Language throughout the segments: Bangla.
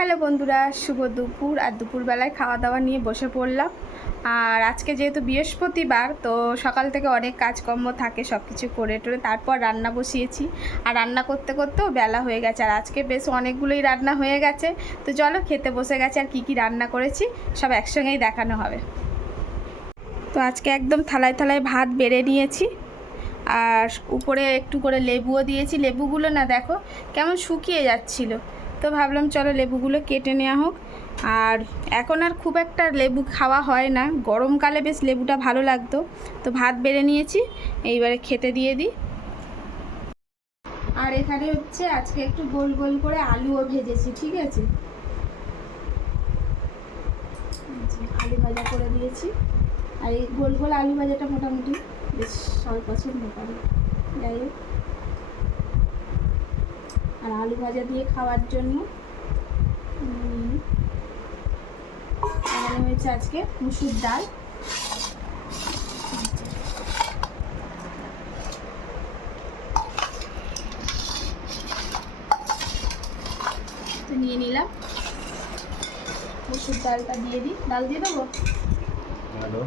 হ্যালো বন্ধুরা, শুভ দুপুর। আর দুপুরবেলায় খাওয়া দাওয়া নিয়ে বসে পড়লাম। আর আজকে যেহেতু বৃহস্পতিবার, তো সকাল থেকে অনেক কাজকর্ম থাকে সব কিছু করে টোরে তারপর রান্না বসিয়েছি। আর রান্না করতে করতেও বেলা হয়ে গেছে। আর আজকে বেশ অনেকগুলোই রান্না হয়ে গেছে। তো চলো খেতে বসে গেছে আর কি কি রান্না করেছি, সব একসঙ্গেই দেখানো হবে। তো আজকে একদম থালায় থালায় ভাত বেড়ে নিয়েছি। আর উপরে একটু করে লেবুও দিয়েছি। লেবুগুলো না দেখো, কেমন শুকিয়ে যাচ্ছিল। তো ভাবলাম চলো লেবুগুলো কেটে নেওয়া হোক। আর এখন আর খুব একটা লেবু খাওয়া হয় না। গরমকালে বেশ লেবুটা ভালো লাগতো। তো ভাত বেড়ে নিয়েছি, এইবারে খেতে দিয়ে দিই। আর এখানে হচ্ছে আজকে একটু গোল গোল করে আলুও ভেজেছি, ঠিক আছে? আলু ভাজা করে দিয়েছি। আর এই গোল গোল আলু ভাজাটা মোটামুটি বেশ সবাই পছন্দ করে। যাই হোক। আর আলু ভাজা দিয়ে খাওয়ার জন্য হয়েছে আজকে মুসুর ডাল। তো নিয়ে নিলাম। মুসুর ডালটা দিয়ে দিই। ডাল দিয়ে দেবো? হ্যালো।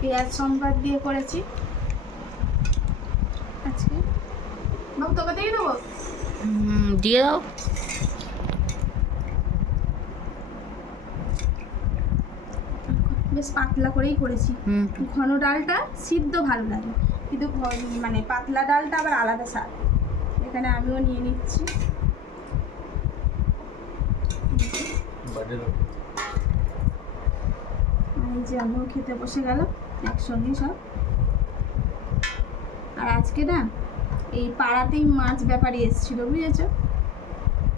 পেঁয়াজ সম্বাদ দিয়ে করেছি আজকে বাবু তোকে দিয়ে দেবো? দিয়ে দাও। বেশ পাতলা করেই করেছি। ঘন ডালটা সিদ্ধ ভালো লাগে। কিন্তু মানে পাতলা ডালটা আবার আলাদা স্বাদ। এখানে আমিও নিয়ে নিচ্ছি। এই যে আমিও খেতে বসে গেল একসঙ্গে সব। আর আজকে না এই পাড়াতেই মাছ ব্যাপারী এসেছিল, বুঝেছ?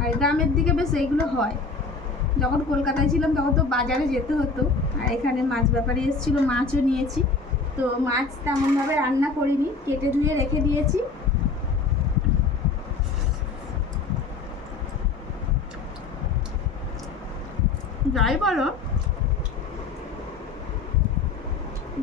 আর গ্রামের দিকে বেশ এইগুলো হয়। যখন কলকাতায় ছিলাম তখন তো বাজারে যেতে হতো, আর এখানে মাছ ব্যাপারী এসেছিল, মাছও নিয়েছি। তো মাছ তেমনভাবে রান্না করিনি, কেটে ধুয়ে রেখে দিয়েছি। যাই বলো,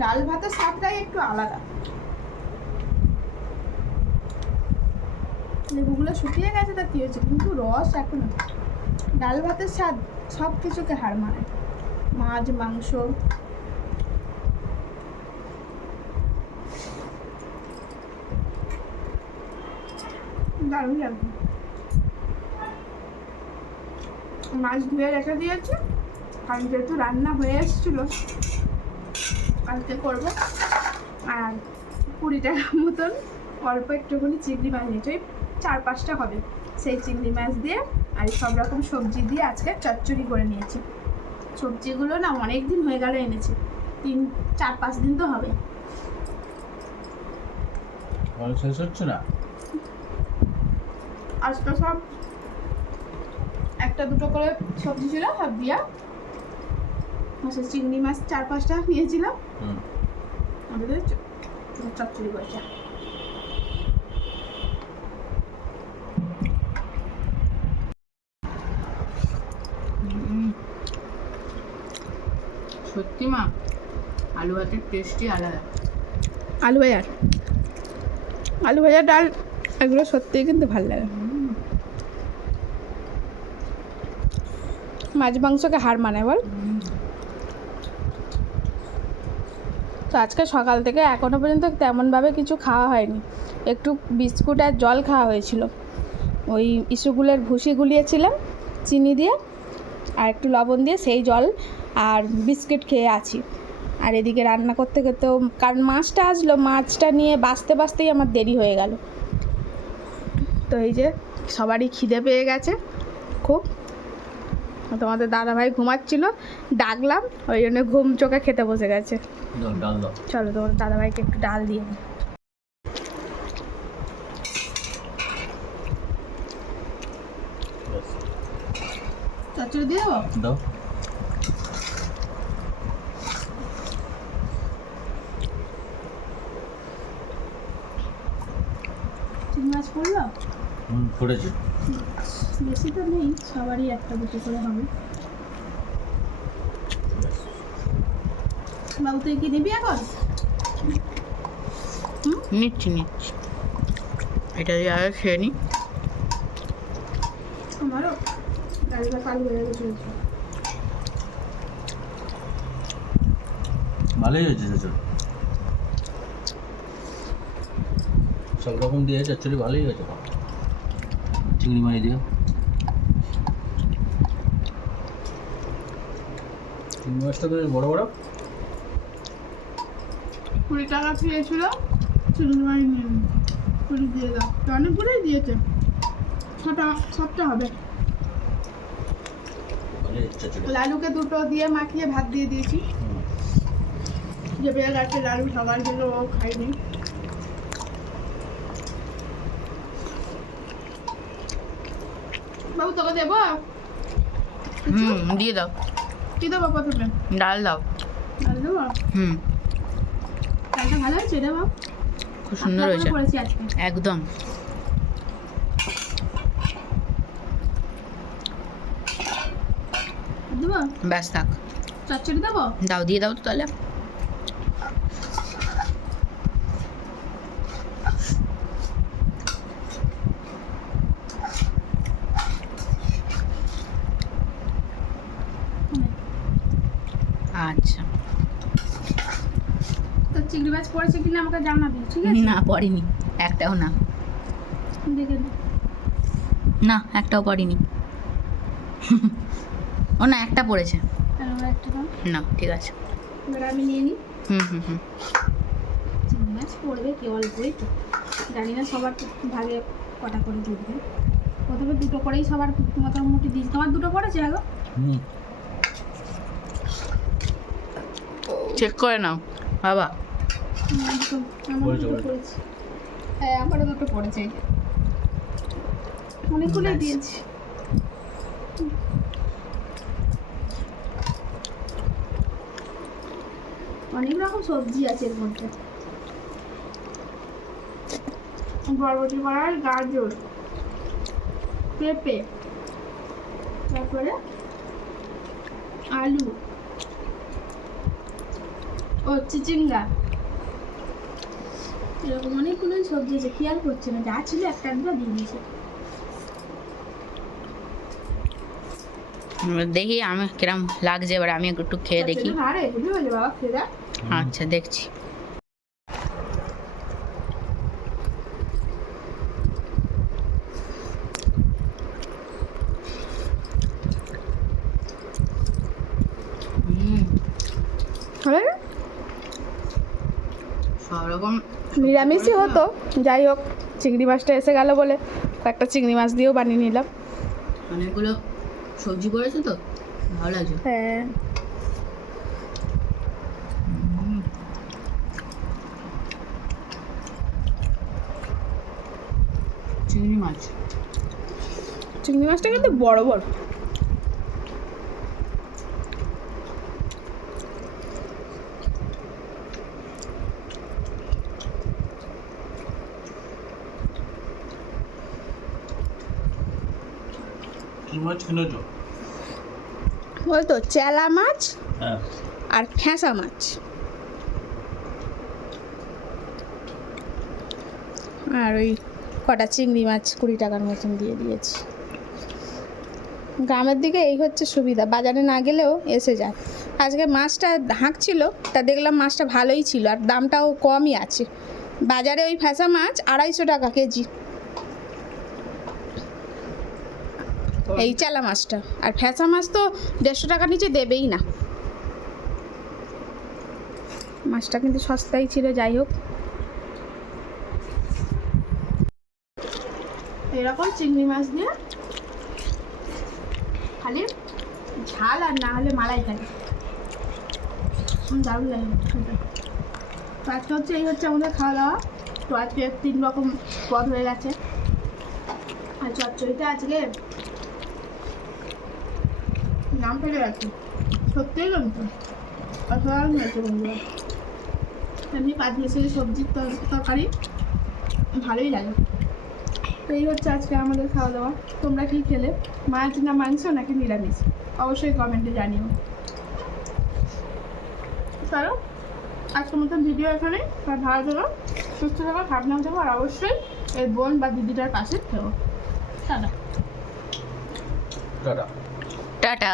ডাল ভাতের স্বাদটাই একটু আলাদা। লেবুগুলো শুকিয়ে গেছে, তা কি হয়েছে? কিন্তু রস এখনও ডাল ভাতের স্বাদ সব কিছুকে হার মানে। মাছ, মাংস। দারুণ লাগবে। মাছ ধুয়ে রেখে দিয়েছি। কারণ যেহেতু রান্না হয়ে এসেছিল, কালকে করব। আর কুড়ি টাকার মতন অল্প একটুখানি চিংড়ি মাছ ওই চার পাঁচটা হবে। সেই চিংড়ি মাছ দিয়ে আর সব রকম সবজি দিয়ে আজকে চচ্চড়ি করে নিয়েছি। সবজিগুলো না অনেক দিন হয়ে গেল এনেছি। তিন চার পাঁচ দিন তো হবে। শেষ হচ্ছে না? আজকে সব একটা দুটো করে সবজি ছিল সব দিয়া আচ্ছা চিংড়ি মাছ চার পাঁচটা নিয়েছিলাম। হুম। আমাদের চচ্চড়ি করেছে। সত্যি মা? আলু ভাতের টেস্টই আলাদা। আলু ভাজার। আলু ভাজার ডাল এগুলো সত্যিই কিন্তু ভালো লাগে। মাছ মাংসকে হার মানে বল। তো আজকে সকাল থেকে এখনও পর্যন্ত তেমনভাবে কিছু খাওয়া হয়নি। একটু বিস্কুট আর জল খাওয়া হয়েছিল। ওই ইসুগুলের ভুসি গুলিয়েছিলাম চিনি দিয়ে। আর একটু লবণ দিয়ে সেই জল আর বিস্কিট খেয়ে আছি। আর এদিকে রান্না করতে করতেও কারণ মাছটা আসলো মাছটা নিয়ে বাঁচতে বাঁচতেই আমার দেরি হয়ে গেল। তো এই যে সবারই খিদে পেয়ে গেছে খুব। তোমাদের দাদাভাই ঘুমাচ্ছিল ডাকলাম ওই জন্য ঘুম চোখে খেতে বসে গেছে। চলো তোমার দাদাভাইকে একটু ডাল দিয়ে চচ্চড়ি দিয়ে দেবো দাও মাছ পড়ল? হুম ফুটেছে বেশি তো নেই সবারই একটা দুটো করে হবে। বাবু তুই কি নিবি এখন? নিচ্ছি নিচ্ছি। এটা দিয়ে আগে খেয়ে নিই আমারও। ভালোই হয়েছে ছেচড় সব রকম দিয়ে চচ্চড়ি ভালোই হয়েছে। চিংড়ি মাছ দিয়ে চিংড়ি মাছটা বেশ বড় বড়। কুড়ি টাকা পেয়েছিল চিংড়ি মাছ নিয়ে। কুড়ি দিয়ে দাও। অনেকগুলোই দিয়েছে। ছটা সাতটা হবে। লালুকে দুটো দিয়ে মাখিয়ে ভাত দিয়ে দিয়েছি। যে বেড়ে গেছে লালু সবার জন্য ও খাইনি বাবু তোকে দেবো? হুম দিয়ে দাও। কি দেবো প্রথমে? ডাল দাও। ডাল দেবো হুম। ডালটা ভালো হয়েছে রে বাবু? খুব সুন্দর হয়েছে। একদম। দেবো? ব্যাস থাক। চচ্চড়ি দেবো? দাও দিয়ে দাও তো তাহলে। আচ্ছা। তো চিংড়ি মাছ পড়েছে কিনা আমাকে জানাবি ঠিক আছে? না পড়িনি। একটাও না। দেখে না। একটাও পড়িনি। ও না একটা পড়েছে। না ঠিক আছে। এবার আমি নিয়ে নিই। হুম হুম হুম। মাছ পড়বে কি অল্পই তো জানি না সবার ভাগে কটা করে ঢুকবে প্রথমে দুটো করেই সবার মোটামুটি দিয়েছি তোমার দুটো পড়েছে আগো? হুম। চেক করে নাও বাবা। হ্যাঁ আমারও দুটো পড়েছে। অনেকগুলোই। দিয়েছি। অনেক রকম সবজি আছে এর মধ্যে। বরবটি করার গাজর পেঁপে তারপরে আলু ও চিচিঙ্গা এরকম অনেকগুলোই সবজি আছে খেয়াল করছে না যা ছিল একটা একটা দিয়ে দিয়েছে। দেখি আমি কিরম লাগছে এবার আমি একটু খেয়ে দেখি। না রে বাবা খেয়ে দেখ। আচ্ছা দেখছি। সব রকম নিরামিষই হতো। যাই হোক চিংড়ি মাছটা এসে গেল বলে একটা চিংড়ি মাছ দিয়েও বানিয়ে নিলাম। অনেকগুলো সবজি করেছে তো? ভালো লাগছে। হ্যাঁ। চিংড়ি মাছ। চিংড়ি মাছটা কিন্তু বড় বড়। কি মাছ কিনেছো? বলতো চেলা মাছ হ্যাঁ। আর ফ্যাঁসা মাছ। আর ওই কটা চিংড়ি মাছ কুড়ি টাকার মতন দিয়ে দিয়েছি। গ্রামের দিকে এই হচ্ছে সুবিধা, বাজারে না গেলেও এসে যায়। আজকে মাছটা হাঁকছিল, তা দেখলাম মাছটা ভালোই ছিল আর দামটাও কমই আছে। বাজারে ওই ফ্যাঁসা মাছ আড়াইশো টাকা কেজি। এই চালা মাছটা, আর ফ্যাঁসা মাছ তো দেড়শো টাকার নিচে দেবেই না। মাছটা কিন্তু সস্তাই ছিল, যাই হোক। এরকম চিংড়ি মাছ দিয়ে খালি ঝাল আর না হলে মালাই খালি দারুণ লাগে। তো আজকে হচ্ছে, এই হচ্ছে আমাদের খাওয়া দাওয়া তো আজকে তিন রকম পদ হয়ে গেছে। আর চচ্চড়িটা আজকে নাম ফেলে গেছে সত্যিই কিন্তু অসাধারণ হয়েছে বন্ধুরা এমনি পাঁচ মিশালি সবজির তর- তরকারি ভালোই লাগে। তো এই হচ্ছে আজকে আমাদের খাওয়া দাওয়া তোমরা কি খেলে? মাছ না মাংস নাকি নিরামিষ? অবশ্যই কমেন্টে জানিও। চলো আজকের মতন ভিডিও এখানে। আর ভালো থাকো সুস্থ থাকো ভাবনা থাকো আর অবশ্যই এই বোন বা দিদিটার পাশে খেও টাটা। টাটা। টাটা।